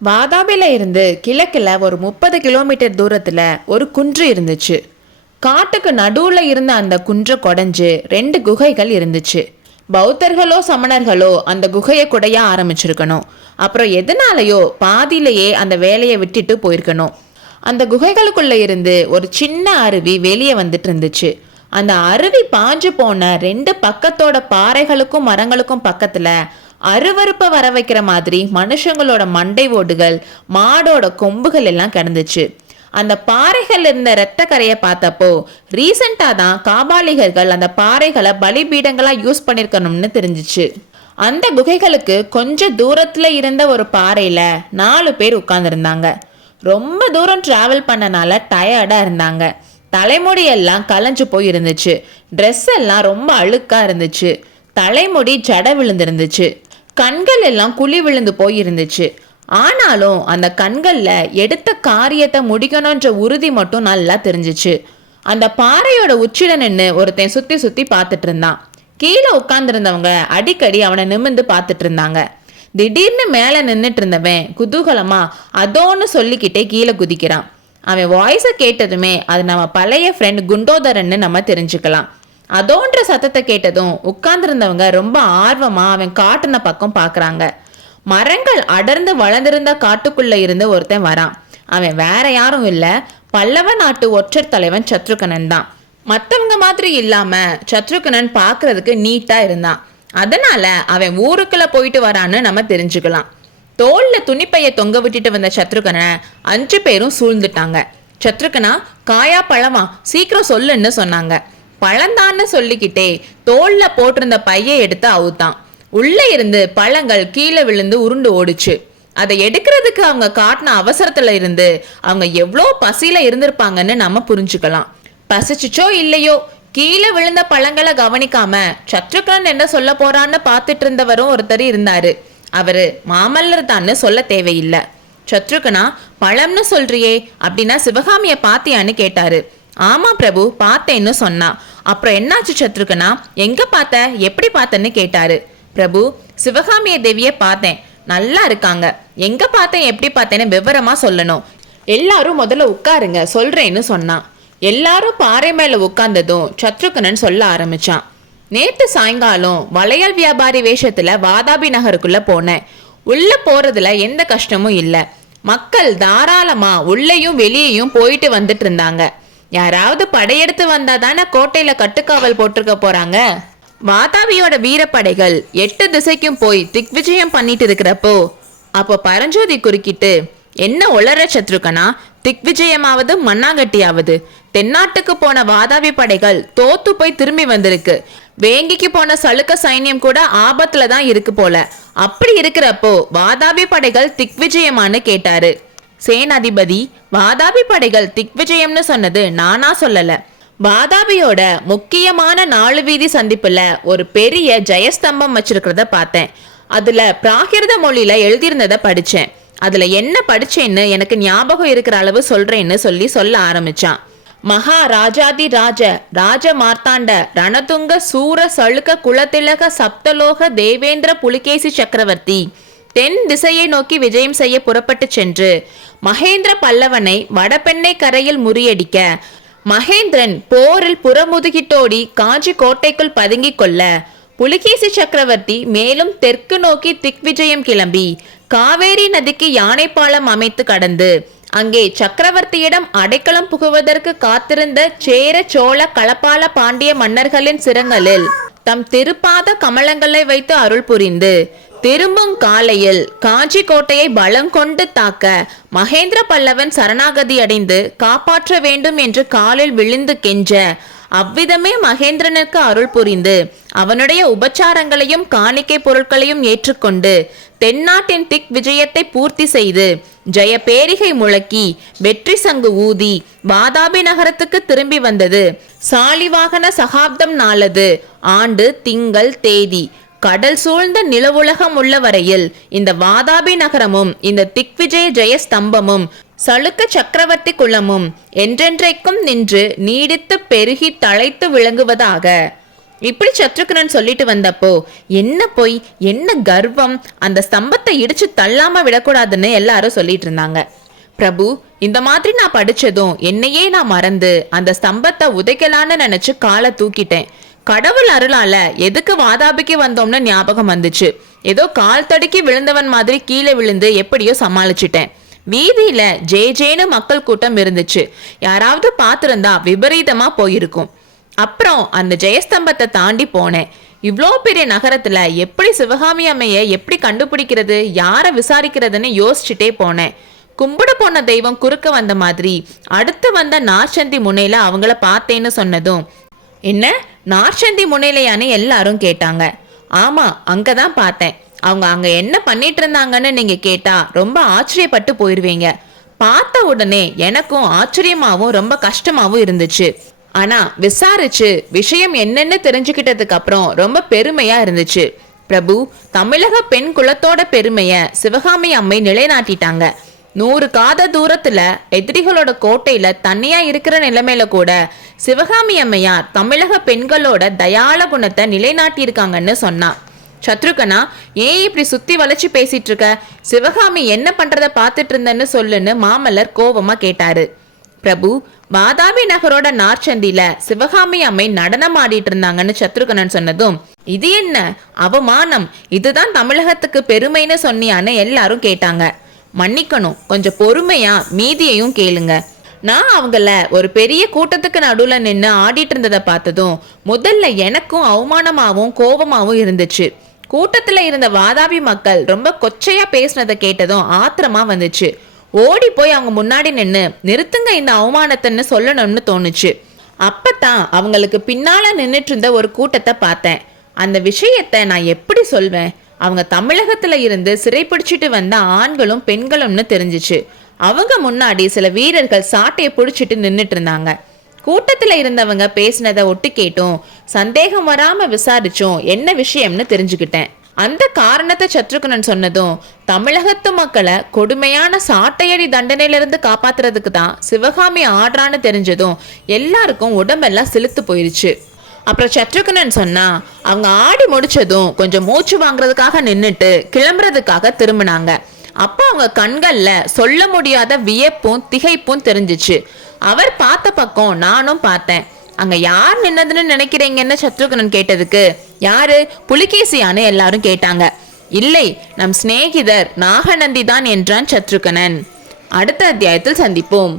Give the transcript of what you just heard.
வாதாபில இருந்து கிழக்கில் ஒரு 30 கிலோமீட்டர் தூரத்தில் ஒரு குன்று இருந்துச்சு. காட்டுக்கு நடுவில் இருந்த அந்த குன்றை குடைஞ்சு 2 குகைகள் இருந்துச்சு. பௌத்தர்களோ சமணர்களோ அந்த குகையை குடைய ஆரம்பிச்சிருக்கணும். அப்புறம் எதனாலையோ பாதியிலேயே அந்த வேலையை விட்டுட்டு போயிருக்கணும். அந்த குகைகளுக்குள்ள இருந்து ஒரு சின்ன அருவி வெளியே வந்துட்டு இருந்துச்சு. அந்த அருவி பாஞ்சு போன 2 பக்கத்தோட பாறைகளுக்கும் மரங்களுக்கும் பக்கத்துல அருவருப்பை வர வைக்கிற மாதிரி மனுஷங்களோட மண்டை ஓடுகள், மாடோட கொம்புகள் எல்லாம் கிடந்துச்சு. அந்த பாறைகள் இருந்த இரத்த கரையை பார்த்தப்போ ரீசெண்டாக தான் காபாலிகர்கள் அந்த பாறைகளை பலிபீடங்களா யூஸ் பண்ணிருக்கணும்னு தெரிஞ்சிச்சு. அந்த குகைகளுக்கு கொஞ்சம் தூரத்துல இருந்த ஒரு பாறையில 4 பேர் உட்கார்ந்துருந்தாங்க. ரொம்ப தூரம் டிராவல் பண்ணனால டயர்டா இருந்தாங்க. தலைமுடி எல்லாம் கலைஞ்சு போய் இருந்துச்சு. ட்ரெஸ் எல்லாம் ரொம்ப அழுக்கா இருந்துச்சு. தலைமுடி ஜட விழுந்திருந்துச்சு. கண்கள் எல்லாம் குழி விழுந்து போய் இருந்துச்சு. ஆனாலும் அந்த கண்கள்ல எடுத்த காரியத்தை முடிக்கணும்ன்ற உறுதி மட்டும் நல்லா தெரிஞ்சிச்சு. அந்த பாறையோட உச்சில நின்று ஒருத்தன் சுத்தி சுத்தி பார்த்துட்டு இருந்தான். கீழே உட்கார்ந்துருந்தவங்க அடிக்கடி அவனை நிமிர்ந்து பார்த்துட்டு இருந்தாங்க. திடீர்னு மேலே நின்றுட்டு இருந்தவன் குதூகலமா அதோன்னு சொல்லிக்கிட்டே கீழே குதிக்கிறான். அவன் வாய்ஸை கேட்டதுமே அது நம்ம பழைய ஃப்ரெண்ட் குண்டோதரன்னு நம்ம தெரிஞ்சுக்கலாம். அதோன்ற சத்தத்தை கேட்டதும் உட்கார்ந்துருந்தவங்க ரொம்ப ஆர்வமா அவன் காட்டுன பக்கம் பார்க்குறாங்க. மரங்கள் அடர்ந்து வளர்ந்திருந்த காட்டுக்குள்ள இருந்து ஒருத்தன் வரான். அவன் வேற யாரும் இல்லை, பல்லவ நாட்டு ஒற்றர் தலைவன் சத்ருகனன் தான். மற்றவங்க மாதிரி இல்லாம சத்ருகனன் பார்க்கறதுக்கு நீட்டா இருந்தான். அதனால அவன் ஊருக்குள்ள போயிட்டு வரான்னு நம்ம தெரிஞ்சுக்கலாம். தோல்ல துணிப்பைய தொங்க விட்டுட்டு வந்த சத்ருகனை 5 பேரும் சூழ்ந்துட்டாங்க. சத்ருகனா, காயா பழமா, சீக்கிரம் சொல்லுன்னு சொன்னாங்க. பழந்தான்னு சொல்லிக்கிட்டே தோல்ல போட்டிருந்த பையை எடுத்து அவுத்தான். உள்ள இருந்து பழங்கள் கீழே விழுந்து உருண்டு ஓடிச்சு. அதை எடுக்கிறதுக்கு அவங்க காட்டின அவசரத்துல இருந்து அவங்க எவ்வளோ பசியில இருந்திருப்பாங்கன்னு நம்ம புரிஞ்சுக்கலாம். பசிச்சுச்சோ இல்லையோ, கீழே விழுந்த பழங்களை கவனிக்காம சத்ருகன் என்ன சொல்ல போறான்னு பார்த்துட்டு இருந்தவரும் ஒருத்தர் இருந்தாரு. அவரு மாமல்லர் தான்னு சொல்ல தேவையில்லை. சத்ருகனா, பழம்னு சொல்றியே, அப்படின்னா சிவகாமிய பாத்தியான்னு கேட்டாரு. ஆமா பிரபு, பார்த்தேன்னு சொன்னா. அப்புறம் என்னாச்சு சத்ருகனா, எங்க பார்த்த, எப்படி பார்த்தேன்னு கேட்டாரு. பிரபு, சிவகாமிய தேவிய பார்த்தேன், நல்லா இருக்காங்க. எங்க பார்த்தேன் எப்படி பார்த்தேன்னு விவரமா சொல்லணும். எல்லாரும் முதல்ல உட்காருங்க, சொல்றேன்னு சொன்னான். எல்லாரும் பாறை மேல உட்கார்ந்ததும் சத்ருகனன் சொல்ல ஆரம்பிச்சான். நேத்து சாயங்காலம் வளையல் வியாபாரி வேஷத்துல வாதாபி நகருக்குள்ள போனேன். உள்ள போறதுல எந்த கஷ்டமும் இல்லை. மக்கள் தாராளமா உள்ளேயும் வெளியேயும் போயிட்டு வந்துட்டு இருந்தாங்க. யாராவது படையெடுத்து வந்தா தானே கோட்டையில கட்டுக்காவல் போட்டிருக்க போறாங்க. வாதாபியோட வீரப்படைகள் 8 திசைக்கும் போய் திக்விஜயம் பண்ணிட்டு இருக்கிறப்போ அப்போ பரஞ்சோதி குறுக்கிட்டு, என்ன உளற சத்ருகனா, திக்விஜயமாவது மண்ணாங்கட்டியாவது, தென்னாட்டுக்கு போன வாதாபி படைகள் தோத்து போய் திரும்பி வந்திருக்கு. வேங்கிக்கு போன சளுக்க சைன்யம் கூட ஆபத்துல தான் இருக்கு போல. அப்படி இருக்கிறப்போ வாதாபி படைகள் திக்விஜயமானு கேட்டாரு. சேனாதிபதி, வாதாபி படைகள் திக்விஜயம்னு சொன்னது நானா சொல்லல. வாதாபியோட முக்கியமான 4 வீதி சந்திப்புல ஒரு பெரிய ஜெயஸ்தம்பம் வச்சிருக்கிறத பார்த்தேன். அதுல பிராகிருத மொழியில எழுதியிருந்ததை படிச்சேன். அதுல என்ன படிச்சேன்னு எனக்கு ஞாபகம் இருக்கிற அளவு சொல்றேன்னு சொல்ல ஆரம்பிச்சான். மகாராஜாதி ராஜ ராஜ மார்த்தாண்ட ரணதுங்க சூர சளுக்க குலத்திலக சப்தலோக தேவேந்திர புலிகேசி சக்கரவர்த்தி தென் திசையை நோக்கி விஜயம் செய்ய புறப்பட்டு சென்று மகேந்திர பல்லவனை வடபெண்ணை கரையில் முறியடிக்க மகேந்திரன் போரில் புறமுதுகிட்டோடி காஞ்சி கோட்டைக்குள் பதுங்கி கொள்ள புலிகேசி சக்கரவர்த்தி மேலும் தெற்கு நோக்கி திக்விஜயம் கிளம்பி காவேரி நதிக்கு யானைப்பாலம் அமைத்து கடந்து அங்கே சக்கரவர்த்தியிடம் அடைக்கலம் புகுவதற்கு காத்திருந்த சேர சோழ களப்பால பாண்டிய மன்னர்களின் சிரங்களில் தம் திருப்பாத கமலங்களை வைத்து அருள் புரிந்து திரும்பும் காலையில் காஞ்சி கோட்டையை பலம் கொண்டு தாக்க மகேந்திர பல்லவன் சரணாகதி அடைந்து காப்பாற்ற வேண்டும் என்று காலில் விழுந்து கெஞ்ச அவ்விதமே மகேந்திரனுக்கு அருள் புரிந்து அவனுடைய உபச்சாரங்களையும் காணிக்கை பொருட்களையும் ஏற்றுக்கொண்டு தென்னாட்டின் திக் விஜயத்தை பூர்த்தி செய்து ஜெய பேரிகை முழக்கி வெற்றி சங்கு ஊதி வாதாபி நகரத்துக்கு திரும்பி வந்தது சாலிவாகன சகாப்தம் நாளது ஆண்டு திங்கள் தேதி. கடல் சூழ்ந்த நிலவுலகம் உள்ள வரையில் இந்த வாதாபி நகரமும் இந்த திக்விஜய ஜெயஸ்தம்பமும் சளுக்க சக்கரவர்த்தி குலமும் என்றென்றைக்கும் நின்று நீடித்து பெருகி தழைத்து விளங்குவதாக. இப்படி சத்ருகனன் சொல்லிட்டு வந்தப்போ, என்ன பொய், என்ன கர்வம், அந்த ஸ்தம்பத்தை இடிச்சு தள்ளாம விடக்கூடாதுன்னு எல்லாரும் சொல்லிட்டு இருந்தாங்க. பிரபு, இந்த மாதிரி நான் படிச்சதும் என்னையே நான் மறந்து அந்த ஸ்தம்பத்தை உதைக்கலான்னு நினைச்சு காலை தூக்கிட்டேன். கடவுள் அருளால எதுக்கு வாதாபிக்கு வந்தோம்னு ஞாபகம் வந்துச்சு. ஏதோ கால் தடுக்கி விழுந்தவன் மாதிரி கீழே விழுந்து எப்படியோ சமாளிச்சிட்டேன். வீதியில ஜேன்னு மக்கள் கூட்டம் இருந்துச்சு. யாராவது பார்த்திருந்தா விபரீதமா போயிருக்கும். அப்புறம் அந்த ஜெயஸ்தம்பத்தை தாண்டி போனேன். இவ்வளோ பெரிய நகரத்துல எப்படி சிவகாமி அம்மைய எப்படி கண்டுபிடிக்கிறது, யாரை விசாரிக்கிறதுன்னு யோசிச்சுட்டே போனேன். கும்பிட போன தெய்வம் குறுக்க வந்த மாதிரி அடுத்து வந்த நார்ச்சந்தி முனையில அவங்கள பார்த்தேன்னு சொன்னதும், என்ன நார்ச்சந்தி முனையிலையான்னு எல்லாரும் கேட்டாங்க. ஆமா, அங்கதான் பார்த்தேன். அவங்க அங்க என்ன பண்ணிட்டு இருந்தாங்கன்னு நீங்க கேட்டா ரொம்ப ஆச்சரியப்பட்டு போயிருவீங்க. பார்த்த உடனே எனக்கும் ஆச்சரியமாவும் ரொம்ப கஷ்டமாவும் இருந்துச்சு. ஆனா விசாரிச்சு விஷயம் என்னன்னு தெரிஞ்சுக்கிட்டதுக்கு அப்புறம் ரொம்ப பெருமையா இருந்துச்சு. பிரபு, தமிழக பெண் குலத்தோட பெருமைய சிவகாமி அம்மை நிலைநாட்டிட்டாங்க. 100 காத தூரத்துல எதிரிகளோட கோட்டையில தனியா இருக்கிற நிலைமையில கூட சிவகாமி அம்மையார் தமிழக பெண்களோட தயாள குணத்தை நிலைநாட்டி இருக்காங்கன்னு சொன்னா. சத்ருகனா, ஏன் இப்படி சுத்தி வளைச்சு பேசிட்டு இருக்க? சிவகாமி என்ன பண்றத பாத்துட்டு இருந்தன்னு சொல்லுன்னு மாமல்லர் கோபமா கேட்டாரு. பிரபு, வாதாபி நகரோட நார்ச்சந்தில சிவகாமி அம்மை நடனம் ஆடிட்டு இருந்தாங்கன்னு சத்ருகனன் சொன்னதும், இது என்ன அவமானம், இதுதான் தமிழகத்துக்கு பெருமைன்னு சொன்னியான்னு எல்லாரும் கேட்டாங்க. மன்னிக்கணும், கொஞ்சம் பொறுமையா மீதியையும் கேளுங்க. நான் அவங்கள ஒரு பெரிய கூட்டத்துக்கு நடுவுல நின்று ஆடிட்டு இருந்ததை பார்த்ததும் முதல்ல எனக்கும் அவமானமாவும் கோபமாவும் இருந்துச்சு. கூட்டத்துல இருந்த வாதாபி மக்கள் ரொம்ப கொச்சையா பேசினதை கேட்டதும் ஆத்திரமா வந்துச்சு. ஓடி போய் அவங்க முன்னாடி நின்று நிறுத்துங்க இந்த அவமானத்தைன்னு சொல்லணும்னு தோணுச்சு. அப்பதான் அவங்களுக்கு பின்னால நின்றுட்டு இருந்த ஒரு கூட்டத்தை பார்த்தேன். அந்த விஷயத்த நான் எப்படி சொல்வேன்? அவங்க தமிழகத்துல இருந்து சிறைப்பிடிச்சிட்டு வந்த ஆண்களும் பெண்களும்னு தெரிஞ்சிச்சு. அவங்க முன்னாடி சில வீரர்கள் சாட்டையை பிடிச்சிட்டு நின்றுட்டு இருந்தாங்க. கூட்டத்துல இருந்தவங்க பேசினதை ஒட்டு கேட்டும் சந்தேகம் வராம விசாரிச்சும் என்ன விஷயம்னு தெரிஞ்சுக்கிட்டேன். அந்த காரணத்தை சத்ருகனன் சொன்னதும் தமிழகத்து மக்களை கொடுமையான சாட்டையடி தண்டனையிலிருந்து காப்பாத்துறதுக்கு தான் சிவகாமி ஆடுறான்னு தெரிஞ்சதும் எல்லாருக்கும் உடம்பெல்லாம் சிலுத்து போயிருச்சு. அப்புறம் சத்ருகனன் சொன்னா, அவங்க ஆடி முடிச்சதும் கொஞ்சம் மூச்சு வாங்குறதுக்காக நின்னுட்டு கிளம்புறதுக்காக திரும்பினாங்க. அப்போ அவங்க கண்கள்ல சொல்ல முடியாத வியப்பும் திகைப்பும் தெரிஞ்சிச்சு. அவர் பார்த்த பக்கம் நானும் பார்த்தேன். அங்க யார் நின்னதுன்னு நினைக்கிறீங்கன்னு சத்ருகனன் கேட்டதுக்கு, யாரு, புலிகேசியான்னு எல்லாரும் கேட்டாங்க. இல்லை, நம் சிநேகிதர் நாகநந்தி தான் என்றான் சத்ருகனன். அடுத்த அத்தியாயத்தில் சந்திப்போம்.